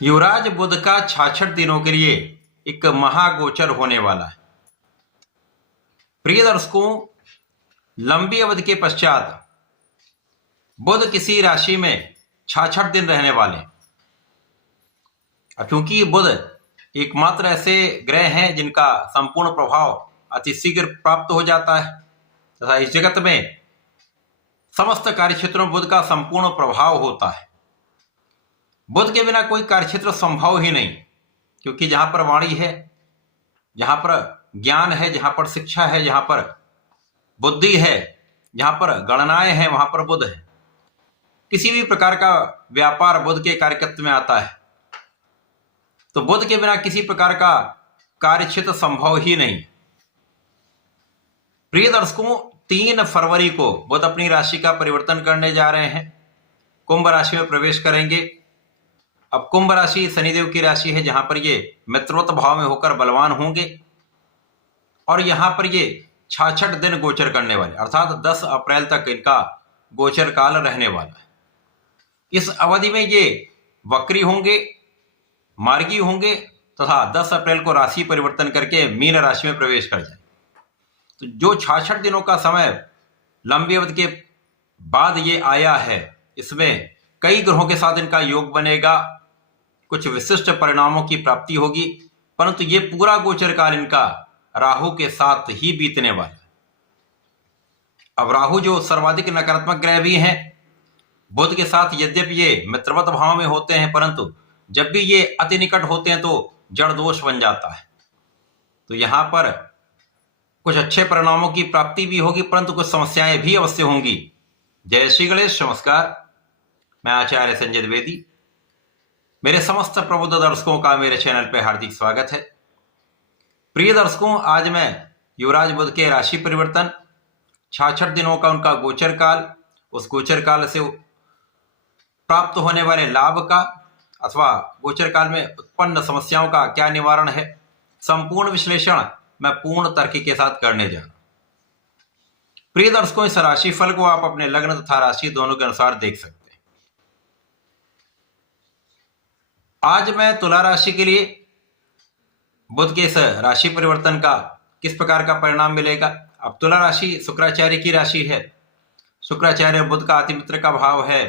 युवराज बुध का 66 दिनों के लिए एक महागोचर होने वाला है। प्रिय दर्शकों, लंबी अवधि के पश्चात बुध किसी राशि में 66 दिन रहने वाले हैं। क्योंकि बुध एकमात्र ऐसे ग्रह हैं जिनका संपूर्ण प्रभाव अति शीघ्र प्राप्त हो जाता है तथा इस जगत में समस्त कार्यक्षेत्रों में बुध का संपूर्ण प्रभाव होता है। बुध के बिना कोई कार्यक्षेत्र संभव ही नहीं, क्योंकि जहां पर वाणी है, जहां पर ज्ञान है, जहां पर शिक्षा है, जहां पर बुद्धि है, जहां पर गणनाएं हैं, वहां पर बुध है। किसी भी प्रकार का व्यापार बुध के कार्यक्षेत्र में आता है, तो बुध के बिना किसी प्रकार का कार्यक्षेत्र संभव ही नहीं। प्रिय दर्शकों, 3 फरवरी को बुध अपनी राशि का परिवर्तन करने जा रहे हैं, कुंभ राशि में प्रवेश करेंगे। अब कुंभ राशि शनिदेव की राशि है, जहां पर ये मित्रवत भाव में होकर बलवान होंगे और यहां पर ये 66 दिन गोचर करने वाले, अर्थात 10 अप्रैल तक इनका गोचर काल रहने वाला है। इस अवधि में ये वक्री होंगे, मार्गी होंगे तथा 10 अप्रैल को राशि परिवर्तन करके मीन राशि में प्रवेश कर जाए। तो जो 66 दिनों का समय लंबी अवधि के बाद ये आया है, इसमें कई ग्रहों के साथ इनका योग बनेगा, कुछ विशिष्ट परिणामों की प्राप्ति होगी, परंतु ये पूरा गोचर काल इनका राहु के साथ ही बीतने वाला है। अब राहु जो सर्वाधिक नकारात्मक ग्रह भी हैं, बुध के साथ यद्यपि ये मित्रवत भाव में होते हैं, परंतु जब भी ये अति निकट होते हैं तो जड़ दोष बन जाता है। तो यहां पर कुछ अच्छे परिणामों की प्राप्ति भी होगी, परंतु कुछ समस्याएं भी अवश्य होंगी। जय श्री गणेश। नमस्कार, मैं आचार्य संजय द्विवेदी। मेरे समस्त प्रबुद्ध दर्शकों का मेरे चैनल पर हार्दिक स्वागत है। प्रिय दर्शकों, आज मैं युवराज बुध के राशि परिवर्तन, 66 दिनों का उनका गोचर काल, उस गोचर काल से प्राप्त होने वाले लाभ का अथवा गोचर काल में उत्पन्न समस्याओं का क्या निवारण है, संपूर्ण विश्लेषण मैं पूर्ण तर्क के साथ करने जा रहा हूं। प्रिय दर्शकों, इस राशि फल को आप अपने लग्न तथा राशि दोनों के अनुसार देख सकते हैं। आज मैं तुला राशि के लिए बुध के इस राशि परिवर्तन का किस प्रकार का परिणाम मिलेगा। अब तुला राशि शुक्राचार्य की राशि है, शुक्राचार्य बुध का अति मित्र का भाव है।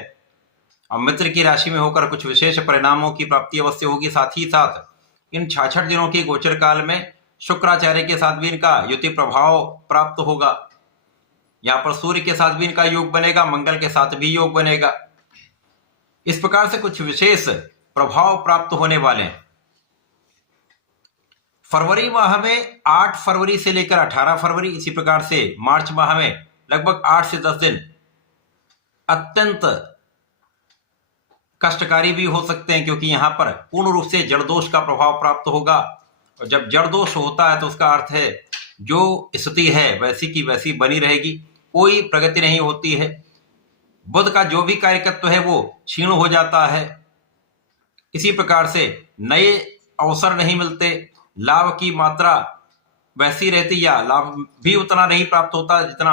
अब मित्र की राशि में होकर कुछ विशेष परिणामों की प्राप्ति अवश्य होगी। साथ ही साथ इन 66 दिनों के गोचर काल में शुक्राचार्य के साथ भी इनका युति प्रभाव प्राप्त होगा। यहाँ पर सूर्य के साथ भी इनका योग बनेगा, मंगल के साथ भी योग बनेगा। इस प्रकार से कुछ विशेष प्रभाव प्राप्त होने वाले हैं। फरवरी माह में 8 फरवरी से लेकर 18 फरवरी, इसी प्रकार से मार्च माह में लगभग 8 से 10 दिन अत्यंत कष्टकारी भी हो सकते हैं, क्योंकि यहां पर पूर्ण रूप से जड़ दोष का प्रभाव प्राप्त होगा। और जब जड़ दोष होता है तो उसका अर्थ है जो स्थिति है वैसी की वैसी बनी रहेगी, कोई प्रगति नहीं होती है। बुध का जो भी कार्यकत्व है वो क्षीण हो जाता है। इसी प्रकार से नए अवसर नहीं मिलते, लाभ की मात्रा वैसी रहती या लाभ भी उतना नहीं प्राप्त होता जितना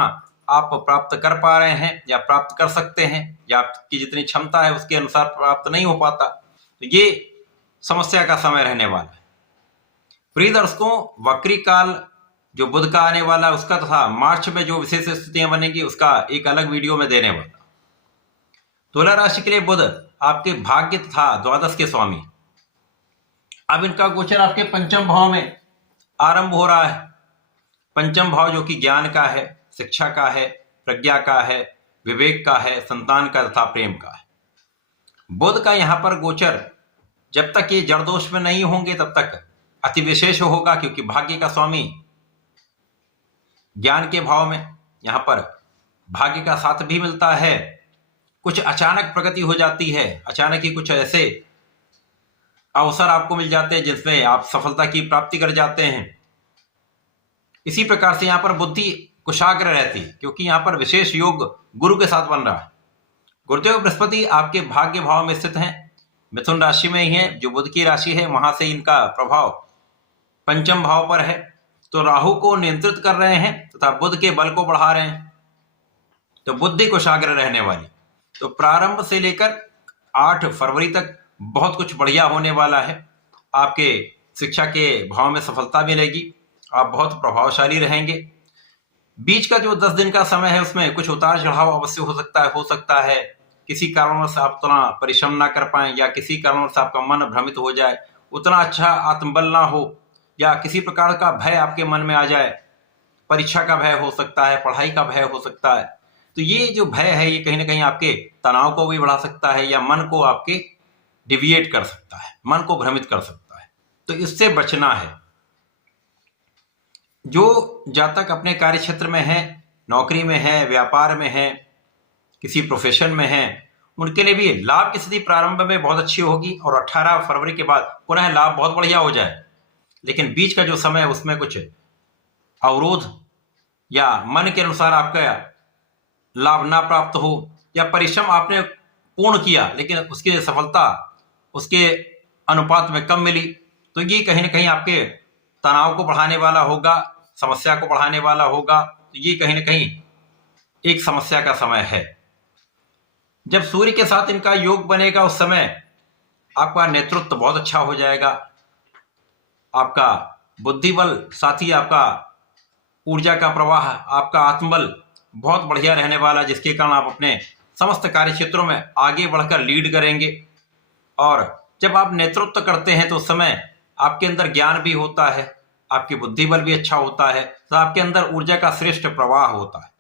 आप प्राप्त कर पा रहे हैं या प्राप्त कर सकते हैं, या आपकी जितनी क्षमता है उसके अनुसार प्राप्त नहीं हो पाता। तो ये समस्या का समय रहने वाला है। प्रिय दर्शकों, वक्री काल जो बुध का आने वाला है उसका तथा मार्च में जो विशेष स्थितियां बनेंगी उसका एक अलग वीडियो में देने वाला। तुला राशि के लिए बुध आपके भाग्य तथा द्वादश के स्वामी। अब इनका गोचर आपके पंचम भाव में आरंभ हो रहा है। पंचम भाव जो कि ज्ञान का है, शिक्षा का है, प्रज्ञा का है, विवेक का है, संतान का तथा प्रेम का है। बुध का यहां पर गोचर जब तक ये जड़ दोष में नहीं होंगे तब तक अति विशेष होगा, क्योंकि भाग्य का स्वामी ज्ञान के भाव में, यहां पर भाग्य का साथ भी मिलता है। कुछ अचानक प्रगति हो जाती है, अचानक ही कुछ ऐसे अवसर आपको मिल जाते हैं जिसमें आप सफलता की प्राप्ति कर जाते हैं। इसी प्रकार से यहां पर बुद्धि कुशाग्र रहती है, क्योंकि यहां पर विशेष योग गुरु के साथ बन रहा है। गुरुदेव बृहस्पति आपके भाग्य भाव में स्थित हैं, मिथुन राशि में ही है, जो बुध की राशि है, वहां से इनका प्रभाव पंचम भाव पर है। तो राहु को नियंत्रित कर रहे हैं तथा बुध के बल को बढ़ा रहे हैं, तो बुद्धि कुशाग्र रहने वाली। तो प्रारंभ से लेकर 8 फरवरी तक बहुत कुछ बढ़िया होने वाला है। आपके शिक्षा के भाव में सफलता मिलेगी, आप बहुत प्रभावशाली रहेंगे। बीच का जो 10 दिन का समय है उसमें कुछ उतार चढ़ाव अवश्य हो सकता है। किसी कारणवश आप उतना परिश्रम ना कर पाए, या किसी कारणवश आपका मन भ्रमित हो जाए, उतना अच्छा आत्मबल ना हो, या किसी प्रकार का भय आपके मन में आ जाए। परीक्षा का भय हो सकता है, पढ़ाई का भय हो सकता है। तो ये जो भय है ये कहीं ना कहीं आपके तनाव को भी बढ़ा सकता है, या मन को आपके डिविएट कर सकता है, मन को भ्रमित कर सकता है। तो इससे बचना है। जो जातक अपने कार्य क्षेत्र में है, नौकरी में है, व्यापार में है, किसी प्रोफेशन में है, उनके लिए भी लाभ की स्थिति प्रारंभ में बहुत अच्छी होगी और 18 फरवरी के बाद पुनः लाभ बहुत बढ़िया हो जाए। लेकिन बीच का जो समय है उसमें कुछ अवरोध या मन के अनुसार आपका लाभ ना प्राप्त हो, या परिश्रम आपने पूर्ण किया लेकिन उसकी सफलता उसके अनुपात में कम मिली, तो ये कहीं ना कहीं आपके तनाव को बढ़ाने वाला होगा, समस्या को बढ़ाने वाला होगा। तो ये कहीं ना कहीं एक समस्या का समय है। जब सूर्य के साथ इनका योग बनेगा उस समय आपका नेतृत्व बहुत अच्छा हो जाएगा, आपका बुद्धि बल, साथ ही आपका ऊर्जा का प्रवाह, आपका आत्मबल बहुत बढ़िया रहने वाला, जिसके कारण आप अपने समस्त कार्य क्षेत्रों में आगे बढ़कर लीड करेंगे। और जब आप नेतृत्व करते हैं तो उस समय आपके अंदर ज्ञान भी होता है, आपकी बुद्धि बल भी अच्छा होता है, तो आपके अंदर ऊर्जा का श्रेष्ठ प्रवाह होता है।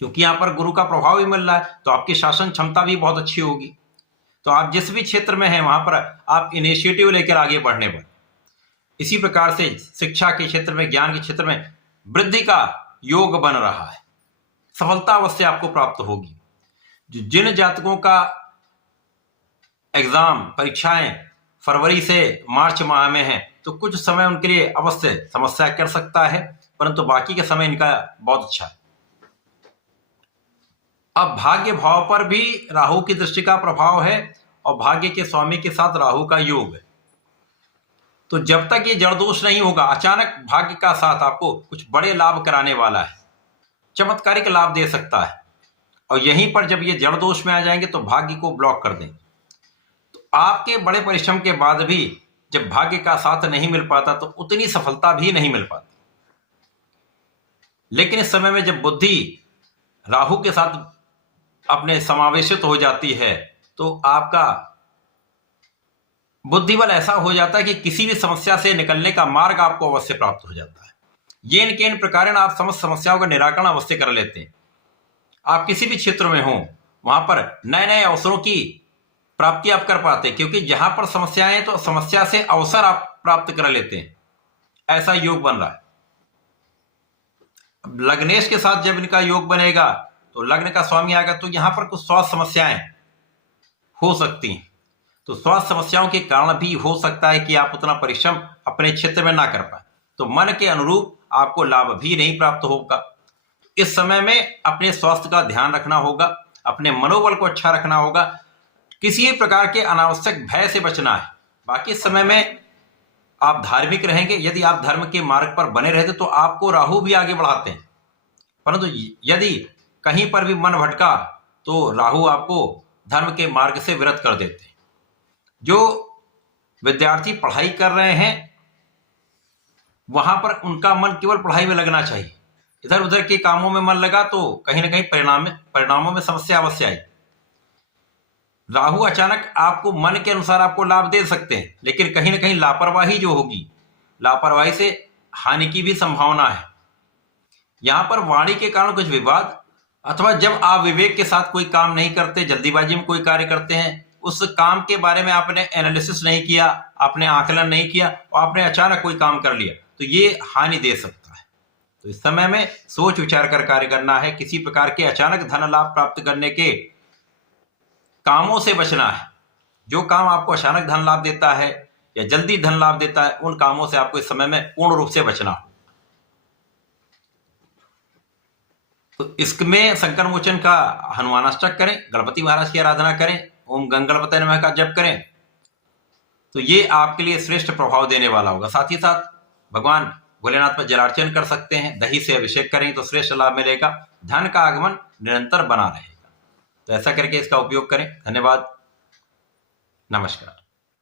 क्योंकि यहाँ पर गुरु का प्रभाव भी मिल रहा है तो आपकी शासन क्षमता भी बहुत अच्छी होगी। तो आप जिस भी क्षेत्र में हैं वहां पर आप इनिशिएटिव लेकर आगे बढ़ने पर। इसी प्रकार से शिक्षा के क्षेत्र में, ज्ञान के क्षेत्र में वृद्धि का योग बन रहा है, सफलता अवश्य आपको प्राप्त होगी। जिन जातकों का एग्जाम, परीक्षाएं फरवरी से मार्च माह में है तो कुछ समय उनके लिए अवश्य समस्या कर सकता है, परंतु बाकी के समय इनका बहुत अच्छा है। अब भाग्य भाव पर भी राहु की दृष्टि का प्रभाव है और भाग्य के स्वामी के साथ राहु का योग है। तो जब तक ये जड़ दोष नहीं होगा, अचानक भाग्य का साथ आपको कुछ बड़े लाभ कराने वाला है, चमत्कारिक लाभ दे सकता है। और यहीं पर जब ये जड़ दोष में आ जाएंगे तो भाग्य को ब्लॉक कर देंगे। तो आपके बड़े परिश्रम के बाद भी जब भाग्य का साथ नहीं मिल पाता तो उतनी सफलता भी नहीं मिल पाती। लेकिन इस समय में जब बुद्धि राहु के साथ अपने समावेशित हो जाती है तो आपका बुद्धि बल ऐसा हो जाता है कि किसी भी समस्या से निकलने का मार्ग आपको अवश्य प्राप्त हो जाता है। येन केन प्रकार आप समस्त समस्याओं का निराकरण अवश्य कर लेते हैं। आप किसी भी क्षेत्र में हो वहां पर नए नए अवसरों की प्राप्ति आप कर पाते हैं, क्योंकि जहां पर समस्याएं हैं तो समस्या से अवसर आप प्राप्त कर लेते हैं। ऐसा योग बन रहा है। अब लग्नेश के साथ जब इनका योग बनेगा तो लग्न का स्वामी आएगा तो यहां पर कुछ स्वास्थ्य समस्याएं हो सकती हैं। तो स्वास्थ्य समस्याओं के कारण भी हो सकता है कि आप उतना परिश्रम अपने क्षेत्र में ना कर पाए, तो मन के अनुरूप आपको लाभ भी नहीं प्राप्त होगा। इस समय में अपने स्वास्थ्य का ध्यान रखना होगा, अपने मनोबल को अच्छा रखना होगा, किसी प्रकार के अनावश्यक भय से बचना है। बाकी समय में आप धार्मिक रहेंगे। यदि आप धर्म के मार्ग पर बने रहते तो आपको राहु भी आगे बढ़ाते हैं, परंतु यदि कहीं पर भी मन भटका तो राहु आपको धर्म के मार्ग से विरत कर देते हैं। जो विद्यार्थी पढ़ाई कर रहे हैं वहां पर उनका मन केवल पढ़ाई में लगना चाहिए। इधर उधर के कामों में मन लगा तो कहीं ना कहीं परिणामों में समस्या अवश्य आई। राहु अचानक आपको मन के अनुसार आपको लाभ दे सकते हैं, लेकिन कहीं ना कहीं लापरवाही जो होगी, लापरवाही से हानि की भी संभावना है। यहां पर वाणी के कारण कुछ विवाद, अथवा जब आप विवेक के साथ कोई काम नहीं करते, जल्दीबाजी में कोई कार्य करते हैं, उस काम के बारे में आपने एनालिसिस नहीं किया, आपने आकलन नहीं किया और आपने अचानक कोई काम कर लिया, तो ये हानि दे सकता है। तो इस समय में सोच विचार कर कार्य करना है। किसी प्रकार के अचानक धन लाभ प्राप्त करने के कामों से बचना है। जो काम आपको अचानक धन लाभ देता है या जल्दी धन लाभ देता है, उन कामों से आपको इस समय में पूर्ण रूप से बचना हो। तो इसमें संकट मोचन का हनुमानाष्टक करें, गणपति महाराज की आराधना करें, ओम गंगणपतये नमः का जप करें, तो ये आपके लिए श्रेष्ठ प्रभाव देने वाला होगा। साथ ही साथ भगवान भोलेनाथ पर जलार्चन कर सकते हैं, दही से अभिषेक करें तो श्रेष्ठ लाभ मिलेगा, धन का आगमन निरंतर बना रहेगा। तो ऐसा करके इसका उपयोग करें। धन्यवाद। नमस्कार।